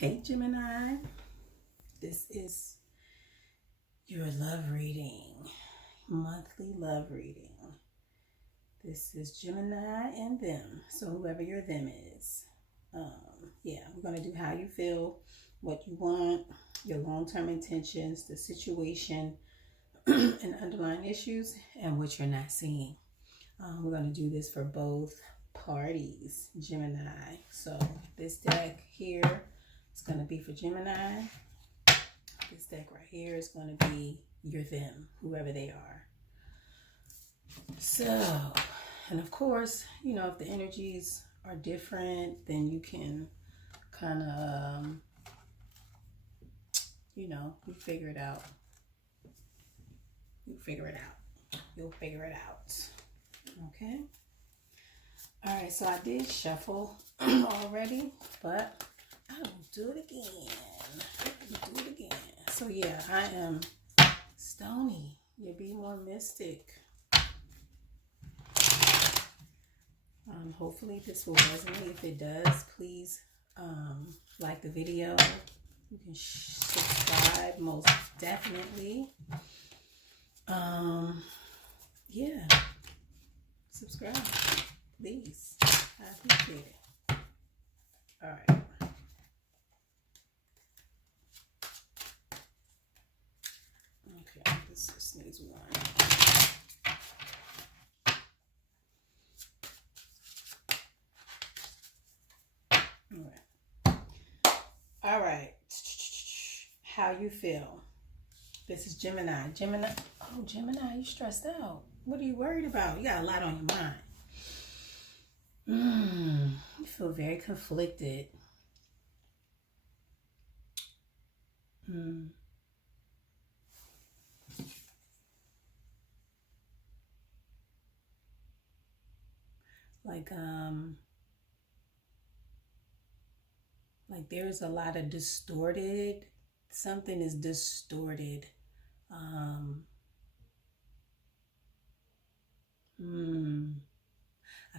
Hey Gemini, this is your love reading, monthly love reading. This is Gemini and them, so whoever your them is. We're going to do how you feel, what you want, your long-term intentions, the situation and underlying issues, and what you're not seeing. We're going to do this for both parties, Gemini. So this deck here is going to be for Gemini. This deck right here is going to be your them, whoever they are. So, and of course, you know, if the energies are different, then you can kind of, you figure it out. You'll figure it out. Okay. All right, so I did shuffle already, but I will do it again. So yeah, I am Stony, your BMore Mystic. Hopefully this will resonate. If it does, please like the video. You can subscribe, most definitely. Yeah, subscribe, please. I appreciate it. All right. Okay, this just needs one. All right. How you feel? This is Gemini. Oh, Gemini, you stressed out. What are you worried about? You got a lot on your mind. You feel very conflicted. Like there's a lot of distorted, something is distorted. I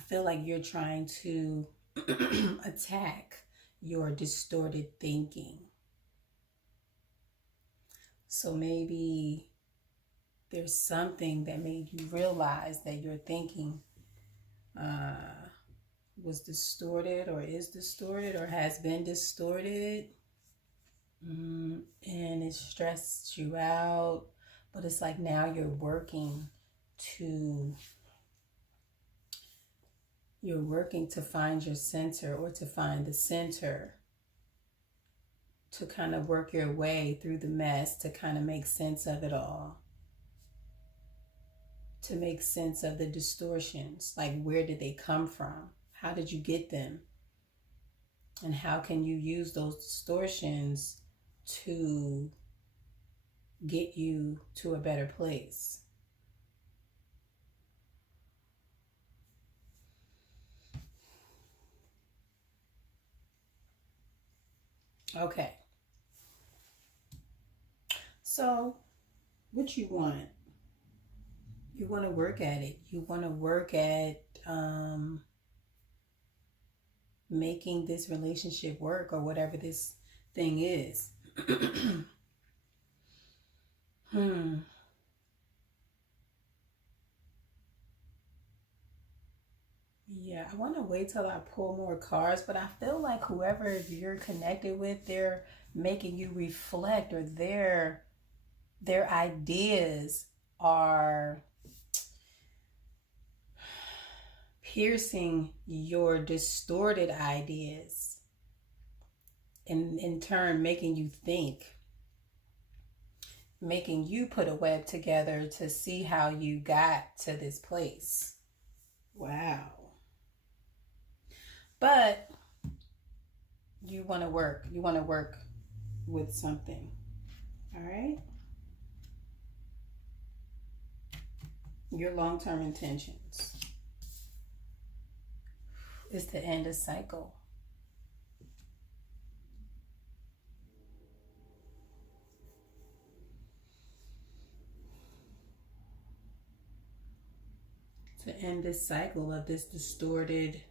feel like you're trying to attack your distorted thinking. So maybe there's something that made you realize that your thinking was distorted or is distorted or has been distorted, and it stressed you out. But it's like now you're working to find your center, or to find the center, to kind of work your way through the mess, to kind of make sense of it all, to make sense of the distortions. Like, where did they come from? How did you get them? And how can you use those distortions to get you to a better place? Okay. So, what you want? You want to work at it. You want to work at making this relationship work, or whatever this thing is. Yeah, I want to wait till I pull more cards, but I feel like whoever you're connected with, they're making you reflect, or their ideas are piercing your distorted ideas, and in turn making you think, making you put a web together to see how you got to this place. Wow. But you want to work with something. All right? Your long-term intentions is to end a cycle. To end this cycle of this distorted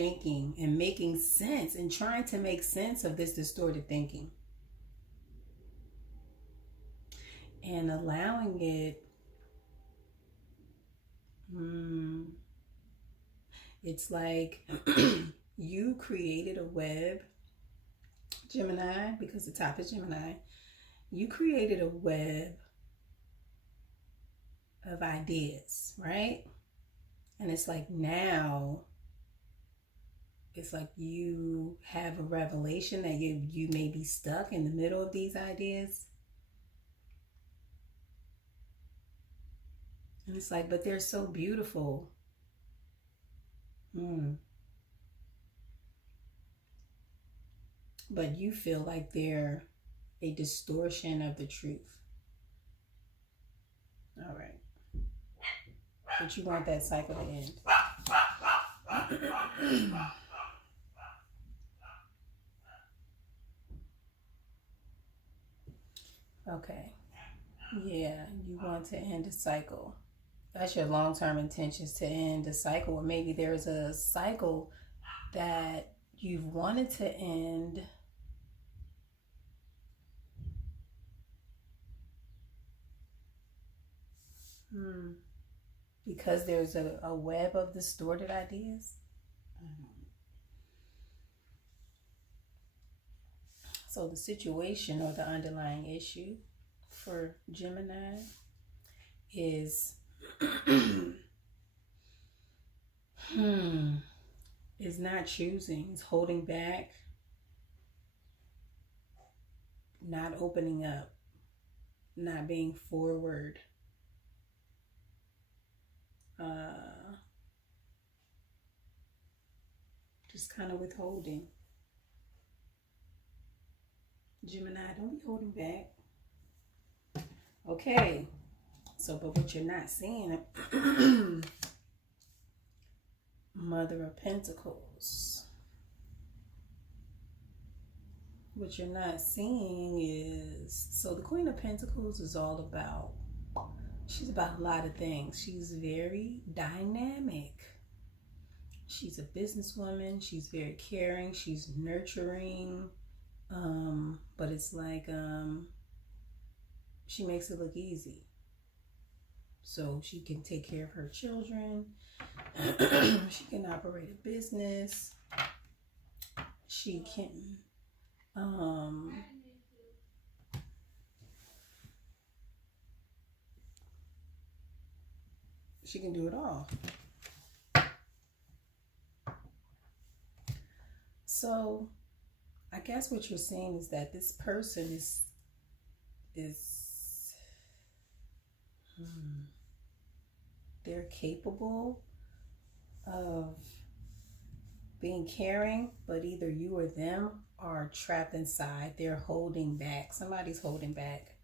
thinking and making sense and trying to make sense of this distorted thinking. And allowing it, it's like you created a web, Gemini, because the top is Gemini. You created a web of ideas, right? And it's like now, it's like you have a revelation that you may be stuck in the middle of these ideas. And it's like, but they're so beautiful. But you feel like they're a distortion of the truth. All right. But you want that cycle to end. Okay. Yeah, you want to end a cycle. That's your long-term intentions, to end a cycle. Or maybe there's a cycle that you've wanted to end. Because there's a web of distorted ideas. So the situation or the underlying issue for Gemini is is not choosing, is holding back, not opening up, not being forward. Just kind of withholding. Gemini, don't be holding back. Okay. So, but what you're not seeing, Mother of Pentacles. What you're not seeing is, so the Queen of Pentacles is all about, she's about a lot of things. She's very dynamic. She's a businesswoman. She's very caring. She's nurturing. But it's like she makes it look easy. So she can take care of her children. She can operate a business. She can do it all. So I guess what you're saying is that this person is they're capable of being caring, but either you or them are trapped inside. They're holding back. Somebody's holding back.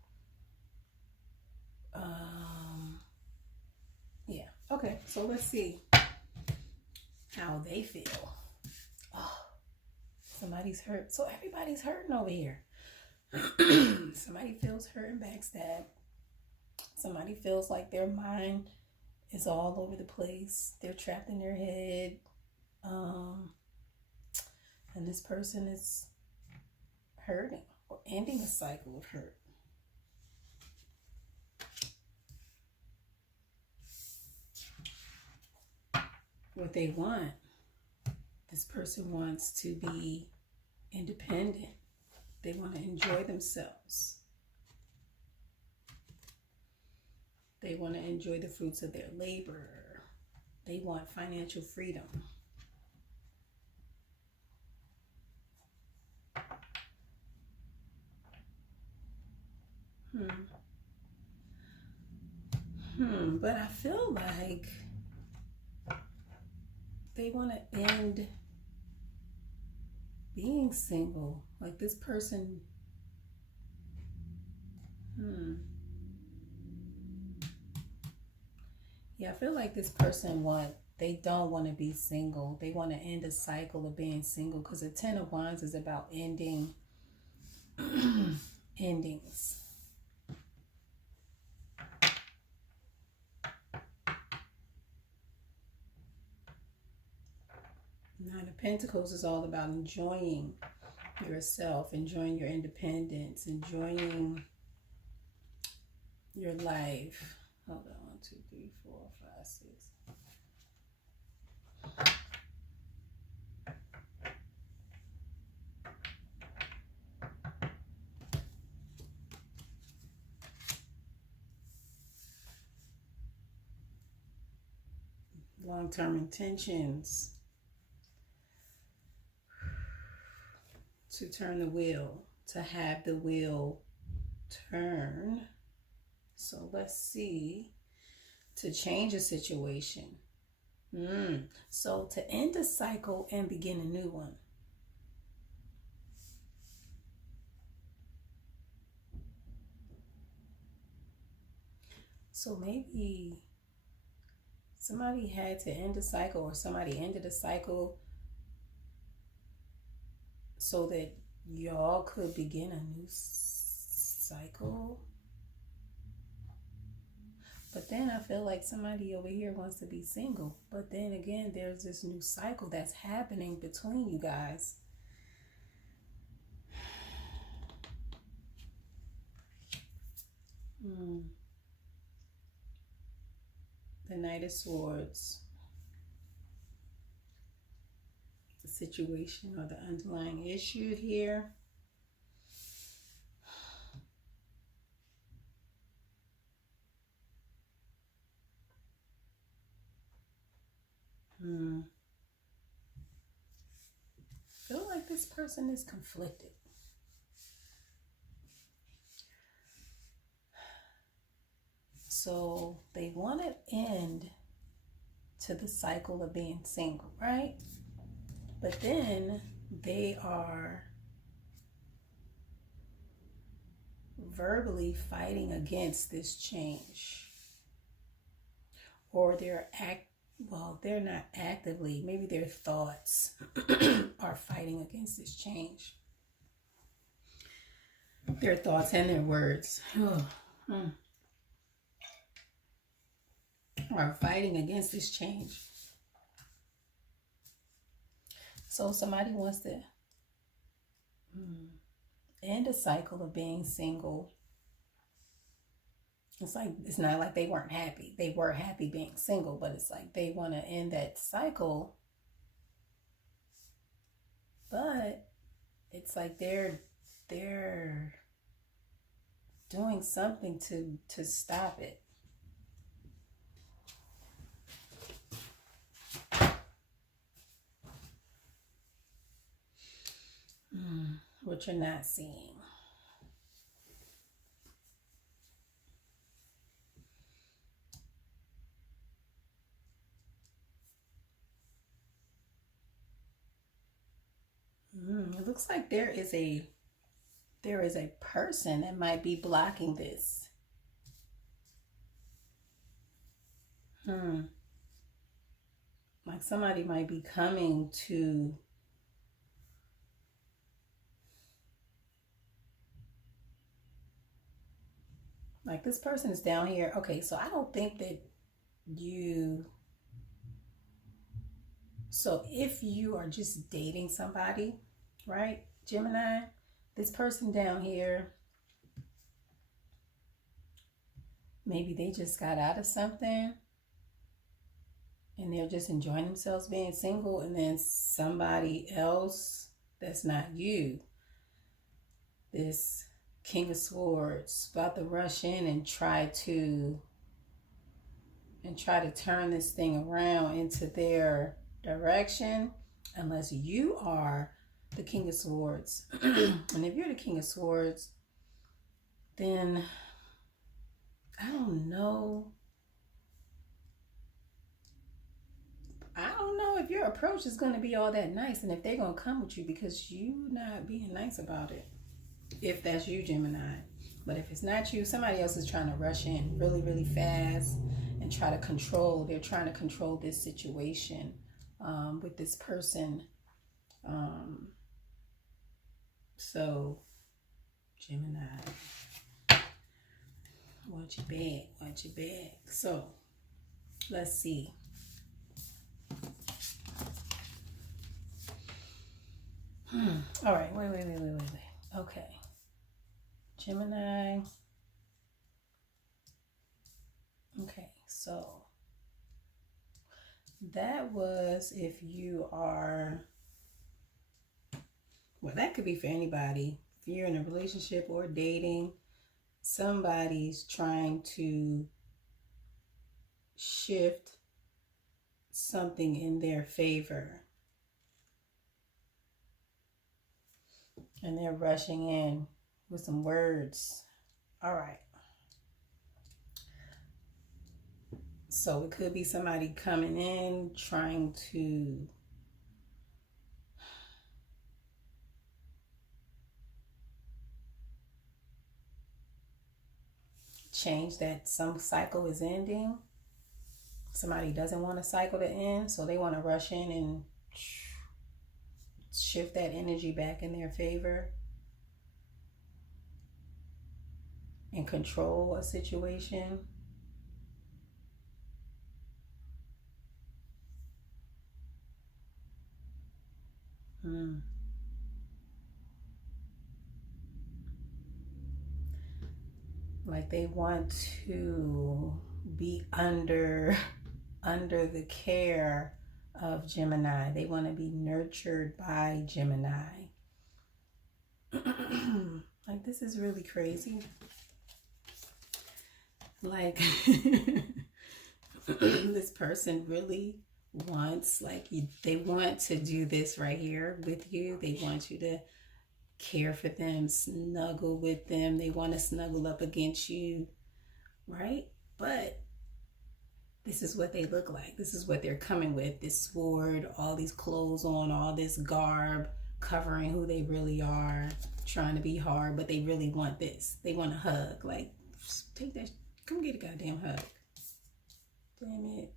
Yeah. Okay. So let's see how they feel. Oh, somebody's hurt. So everybody's hurting over here. Somebody feels hurt and backstabbed. Somebody feels like their mind is all over the place. They're trapped in their head. And this person is hurting or ending a cycle of hurt. What they want, this person wants to be independent. They want to enjoy themselves. They want to enjoy the fruits of their labor. They want financial freedom. But I feel like they want to end being single. Like this person, yeah, I feel like this person they don't want to be single. They want to end a cycle of being single, because the Ten of Wands is about ending endings. Nine of Pentacles is all about enjoying yourself, enjoying your independence, enjoying your life. Hold on, 1, 2, 3, 4, 5, 6. Long-term intentions to turn the wheel, to have the wheel turn. So let's see, to change a situation. So to end a cycle and begin a new one. So maybe somebody had to end a cycle, or somebody ended a cycle so that y'all could begin a new cycle. But then I feel like somebody over here wants to be single. But then again, there's this new cycle that's happening between you guys. The Knight of Swords. The situation or the underlying issue here. I feel like this person is conflicted. So they want to end to the cycle of being single, right? But then they are verbally fighting against this change. Or they're not actively, maybe their thoughts are fighting against this change. Their thoughts and their words are fighting against this change. So somebody wants to end a cycle of being single. It's not like they weren't happy. They were happy being single, but it's like they want to end that cycle. But it's like they're doing something to stop it. What you're not seeing. It looks like there is a person that might be blocking this. Like somebody might be coming to like this person is down here. Okay, so I don't think that so if you are just dating somebody, right, Gemini, this person down here, maybe they just got out of something and they're just enjoying themselves being single, and then somebody else that's not you, this King of Swords, about to rush in and try to turn this thing around into their direction, unless you are the King of Swords. And if you're the King of Swords, then I don't know if your approach is going to be all that nice, and if they're going to come with you, because you're not being nice about it. If that's you, Gemini. But if it's not you, somebody else is trying to rush in really, really fast and try to control. They're trying to control this situation with this person. So, Gemini, want your bag. So, let's see. All right, wait. Okay. Gemini. Okay, so that was if you are, well, that could be for anybody. If you're in a relationship or dating, somebody's trying to shift something in their favor. And they're rushing in with some words. All right. So it could be somebody coming in trying to change that some cycle is ending. Somebody doesn't want a cycle to end, so they want to rush in and shift that energy back in their favor and control a situation. Like they want to be under the care of Gemini. They want to be nurtured by Gemini. Like, this is really crazy. Like, this person really wants, like, they want to do this right here with you. They want you to care for them, snuggle with them. They want to snuggle up against you, right? But this is what they look like. This is what they're coming with. This sword, all these clothes on, all this garb covering who they really are, trying to be hard, but they really want this. They want a hug. Like, take that, come get a goddamn hug. Damn it.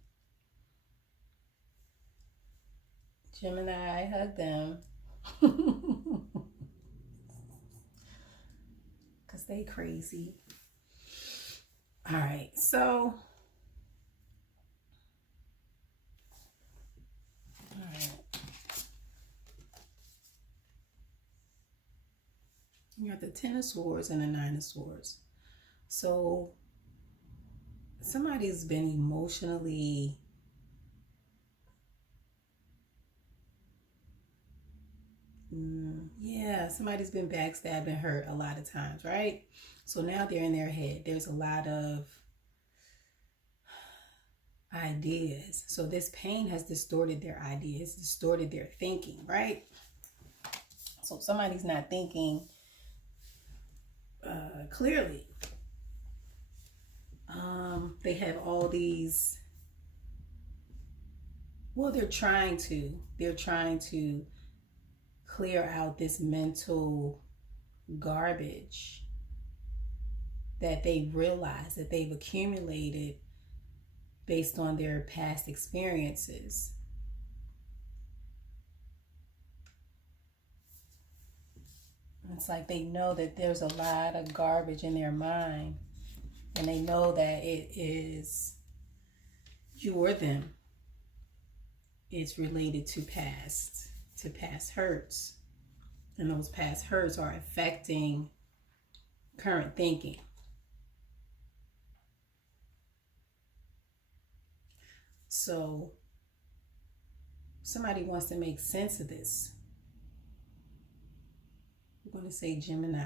Gemini, hug them. Because they crazy. All right, so. All right. You got the Ten of Swords and the Nine of Swords. So somebody's been emotionally somebody's been backstabbed and hurt a lot of times, right? So now they're in their head. There's a lot of ideas. So this pain has distorted their ideas, distorted their thinking, right? So somebody's not thinking clearly. They have all these, well, they're trying to clear out this mental garbage that they realize that they've accumulated based on their past experiences. It's like they know that there's a lot of garbage in their mind, and they know that it is you or them. It's related to past hurts, and those past hurts are affecting current thinking. So somebody wants to make sense of this. I'm going to say Gemini.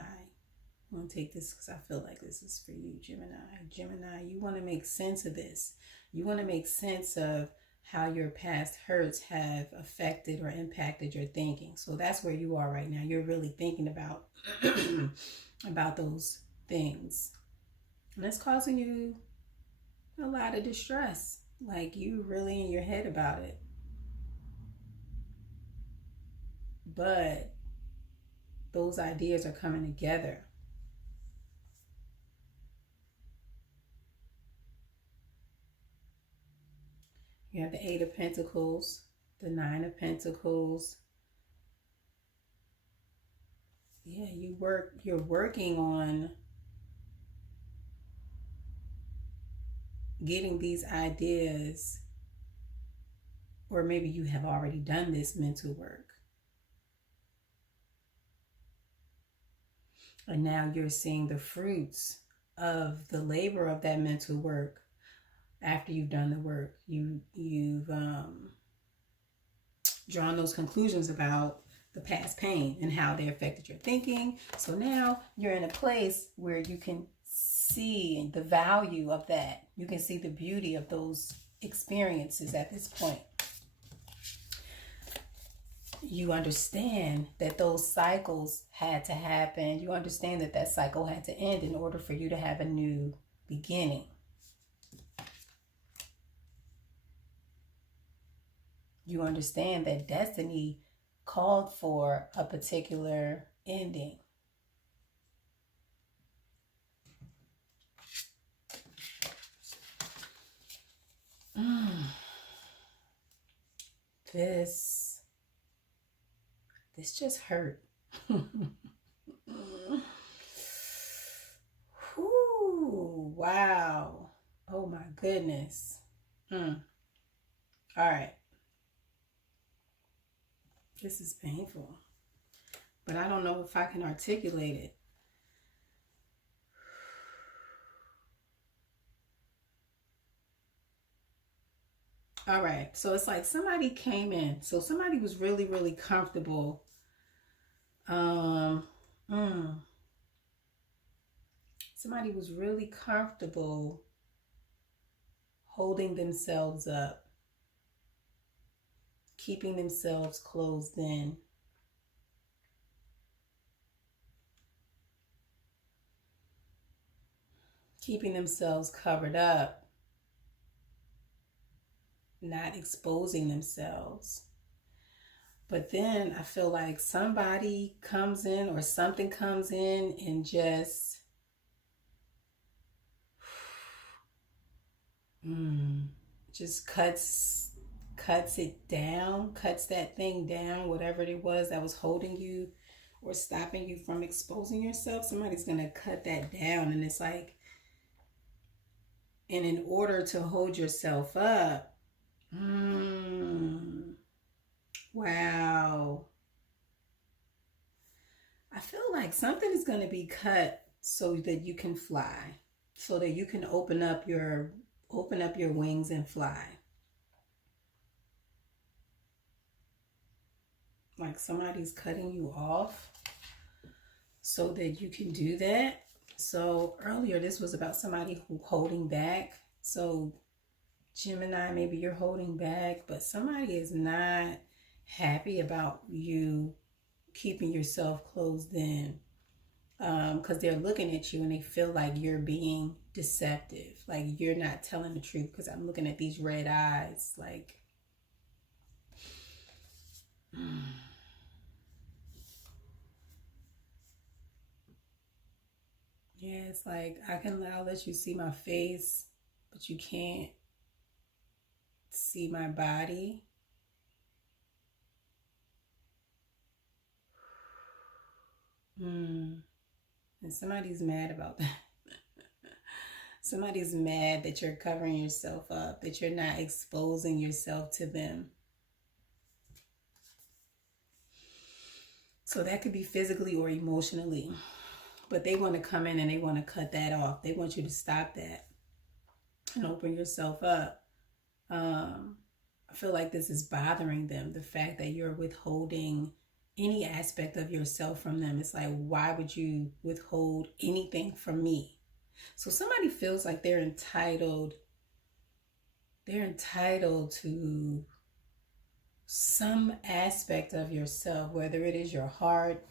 I'm going to take this because I feel like this is for you, Gemini. Gemini, you want to make sense of this. You want to make sense of how your past hurts have affected or impacted your thinking. So that's where you are right now. You're really thinking about about those things. And it's causing you a lot of distress. Like, you really in your head about it. But those ideas are coming together. You have the Eight of Pentacles, the Nine of Pentacles. Yeah, you're working on getting these ideas, or maybe you have already done this mental work. And now you're seeing the fruits of the labor of that mental work. After you've done the work, you've drawn those conclusions about the past pain and how they affected your thinking. So now you're in a place where you can see the value of that. You can see the beauty of those experiences at this point. You understand that those cycles had to happen. You understand that that cycle had to end in order for you to have a new beginning. You understand that destiny called for a particular ending. This just hurt. Whew, wow. Oh my goodness. All right. This is painful, but I don't know if I can articulate it. All right, so it's like somebody came in. So somebody was really, really comfortable. Somebody was really comfortable holding themselves up, keeping themselves closed in. Keeping themselves covered up, not exposing themselves. But then I feel like somebody comes in or something comes in and just cuts it down, cuts that thing down, whatever it was that was holding you or stopping you from exposing yourself. Somebody's gonna cut that down, and it's like, and in order to hold yourself up, wow. I feel like something is going to be cut so that you can fly, so that you can open up your wings and fly. Like somebody's cutting you off so that you can do that. So earlier this was about somebody holding back. So Gemini, maybe you're holding back, but somebody is not happy about you keeping yourself closed in, because they're looking at you and they feel like you're being deceptive, like you're not telling the truth, because I'm looking at these red eyes, like yeah, it's like I'll let you see my face, but you can't see my body. And somebody's mad about that. Somebody's mad that you're covering yourself up, that you're not exposing yourself to them. So that could be physically or emotionally. But they want to come in and they want to cut that off. They want you to stop that and open yourself up. I feel like this is bothering them, the fact that you're withholding any aspect of yourself from them. It's like, why would you withhold anything from me? So somebody feels like they're entitled to some aspect of yourself, whether it is your heart,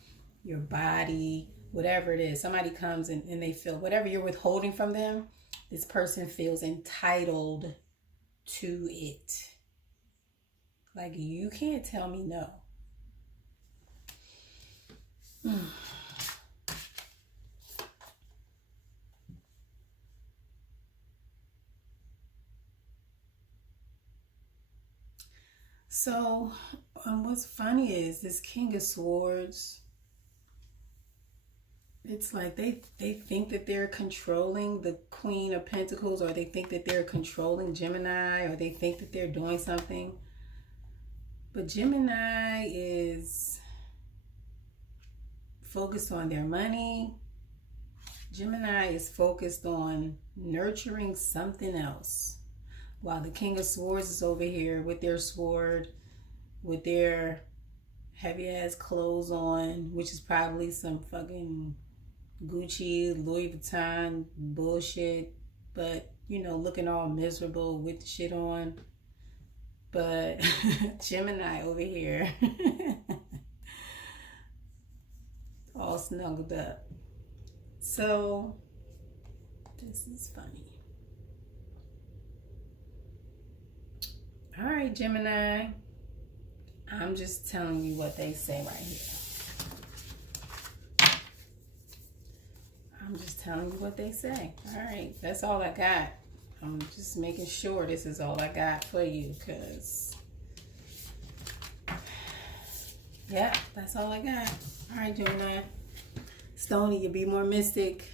your body, whatever it is. Somebody comes and they feel whatever you're withholding from them, this person feels entitled to it. Like, you can't tell me no. So, what's funny is this King of Swords, it's like they think that they're controlling the Queen of Pentacles, or they think that they're controlling Gemini, or they think that they're doing something. But Gemini is focused on their money. Gemini is focused on nurturing something else. While the King of Swords is over here with their sword, with their heavy ass clothes on, which is probably some fucking Gucci, Louis Vuitton bullshit, but you know, looking all miserable with the shit on. But Gemini over here, all snuggled up. So, this is funny. All right, Gemini. I'm just telling you what they say right here. I'm just telling you what they say. All right, that's all I got. I'm just making sure this is all I got for you, because, yeah, that's all I got. All right, Gemini. Stony, you BMore Mystic.